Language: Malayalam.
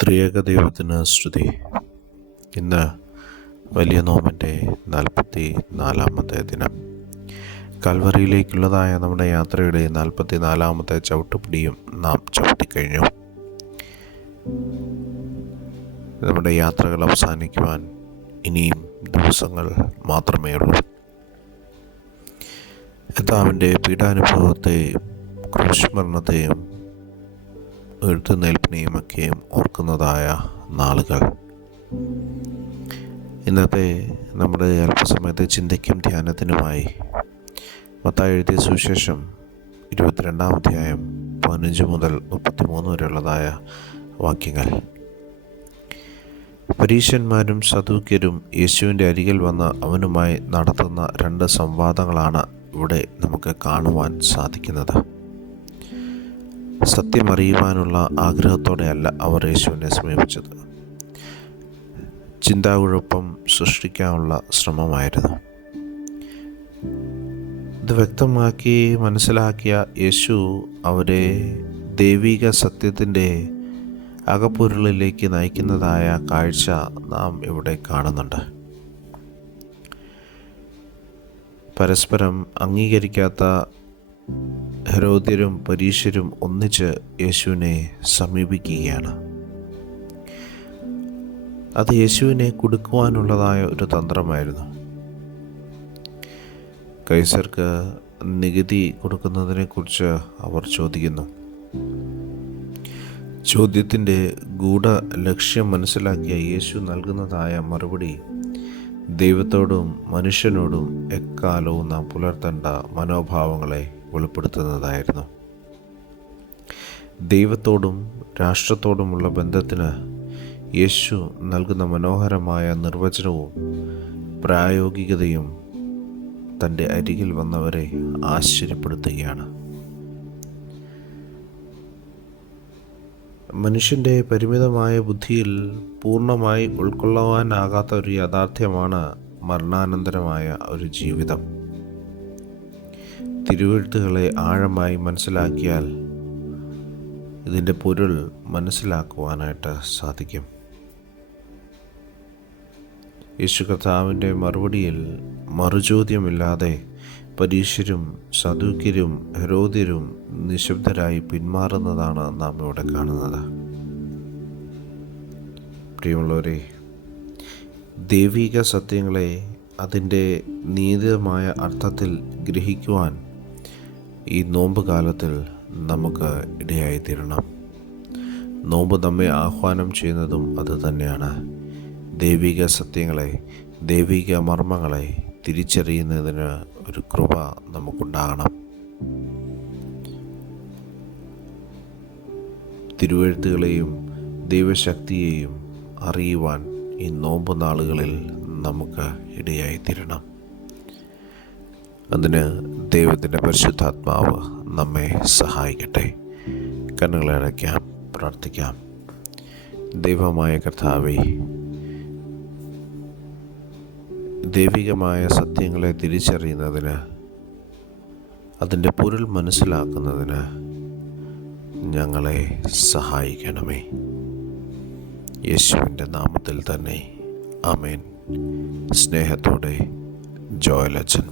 ത്രിയേക ദൈവത്തിന് സ്തുതി. ഇന്ന് വലിയ നോമ്പിൻ്റെ 44-ാമത്തെ ദിനം. കൽവറിയിലേക്കുള്ളതായ നമ്മുടെ യാത്രയുടെ 44-ാമത്തെ ചവിട്ടുപിടിയും നാം ചവിട്ടിക്കഴിഞ്ഞു. നമ്മുടെ യാത്രകൾ അവസാനിക്കുവാൻ ഇനിയും ദിവസങ്ങൾ മാത്രമേ ഉള്ളൂ. കർത്താവിൻ്റെ പീഡാനുഭവത്തെയും ക്രൂശുമരണത്തെയും എഴുത്തുനിൽപ്പിനെയുമൊക്കെയും ഓർക്കുന്നതായ നാളുകൾ. ഇന്നത്തെ നമ്മുടെ അല്പസമയത്തെ ചിന്തയ്ക്കും ധ്യാനത്തിനുമായി മത്തായി എഴുതിയ സുവിശേഷം 22-ാം അധ്യായം 15 മുതൽ 33 വരെയുള്ളതായ വാക്യങ്ങൾ. പരീശന്മാരും സദൂക്യരും യേശുവിൻ്റെ അരികിൽ വന്ന് അവനുമായി നടത്തുന്ന 2 സംവാദങ്ങളാണ് ഇവിടെ നമുക്ക് കാണുവാൻ സാധിക്കുന്നത്. സത്യമറിയുവാനുള്ള ആഗ്രഹത്തോടെയല്ല അവർ യേശുവിനെ സമീപിച്ചത്. ചിന്താകുഴപ്പം സൃഷ്ടിക്കാനുള്ള ശ്രമമായിരുന്നു. ഇത് വ്യക്തമാക്കി മനസ്സിലാക്കിയ യേശു അവരെ ദൈവിക സത്യത്തിൻ്റെ അകപ്പൊരുളിലേക്ക് നയിക്കുന്നതായ കാഴ്ച നാം ഇവിടെ കാണുന്നുണ്ട്. പരസ്പരം അംഗീകരിക്കാത്ത ഹെരോദ്യരും പരീശരും ഒന്നിച്ച് യേശുവിനെ സമീപിക്കുകയാണ്. അത് യേശുവിനെ കുടുക്കുവാനുള്ളതായ ഒരു തന്ത്രമായിരുന്നു. കൈസർക്ക് നികുതി കൊടുക്കുന്നതിനെക്കുറിച്ച് അവർ ചോദിക്കുന്നു. ചോദ്യത്തിൻ്റെ ഗൂഢ ലക്ഷ്യം മനസ്സിലാക്കിയ യേശു നൽകുന്നതായ മറുപടി ദൈവത്തോടും മനുഷ്യനോടും എക്കാലവും നാം പുലർത്തേണ്ട മനോഭാവങ്ങളെ വെളിപ്പെടുത്തുന്നതായിരുന്നു. ദൈവത്തോടും രാഷ്ട്രത്തോടുമുള്ള ബന്ധത്തിന് യേശു നൽകുന്ന മനോഹരമായ നിർവചനവും പ്രായോഗികതയും തൻ്റെ അരികിൽ വന്നവരെ ആശ്ചര്യപ്പെടുത്തുകയാണ്. മനുഷ്യൻ്റെ പരിമിതമായ ബുദ്ധിയിൽ പൂർണ്ണമായി ഉൾക്കൊള്ളുവാനാകാത്ത ഒരു യാഥാർത്ഥ്യമാണ് മരണാനന്തരമായ ഒരു ജീവിതം. തിരുവെഴുത്തുകളെ ആഴമായി മനസ്സിലാക്കിയാൽ ഇതിൻ്റെ പൊരുൾ മനസ്സിലാക്കുവാനായിട്ട് സാധിക്കും. യേശു കർത്താവിൻ്റെ മറുപടിയിൽ മറുചോദ്യമില്ലാതെ പരീശരും സദൂക്യരും ഹെരോദ്യരും നിശബ്ദരായി പിന്മാറുന്നതാണ് നാം ഇവിടെ കാണുന്നത്. പ്രിയമുള്ളവരെ, ദൈവിക സത്യങ്ങളെ അതിൻ്റെ നിയതമായ അർത്ഥത്തിൽ ഗ്രഹിക്കുവാൻ ഈ നോമ്പ് കാലത്തിൽ നമുക്ക് ഇടയായിത്തീരണം. നോമ്പ് നമ്മെ ആഹ്വാനം ചെയ്യുന്നതും അത് തന്നെയാണ്. ദൈവിക സത്യങ്ങളെ, ദൈവിക മർമ്മങ്ങളെ തിരിച്ചറിയുന്നതിന് ഒരു കൃപ നമുക്കുണ്ടാകണം. തിരുവെഴുത്തുകളെയും ദൈവശക്തിയെയും അറിയുവാൻ ഈ നോമ്പ് നാളുകളിൽ നമുക്ക് ഇടയായിത്തീരണം. അതിന് ദൈവത്തിൻ്റെ പരിശുദ്ധാത്മാവ് നമ്മെ സഹായിക്കട്ടെ. കണ്ണുകളെ അടയ്ക്കാം, പ്രാർത്ഥിക്കാം. ദൈവമായ കർത്താവേ, ദൈവികമായ സത്യങ്ങളെ തിരിച്ചറിയുന്നതിന്, അതിൻ്റെ പൊരുൾ മനസ്സിലാക്കുന്നതിന് ഞങ്ങളെ സഹായിക്കണമേ. യേശുവിൻ്റെ നാമത്തിൽ തന്നെ ആമേൻ. സ്നേഹത്തോടെ, ജോയൽ അച്ഛൻ.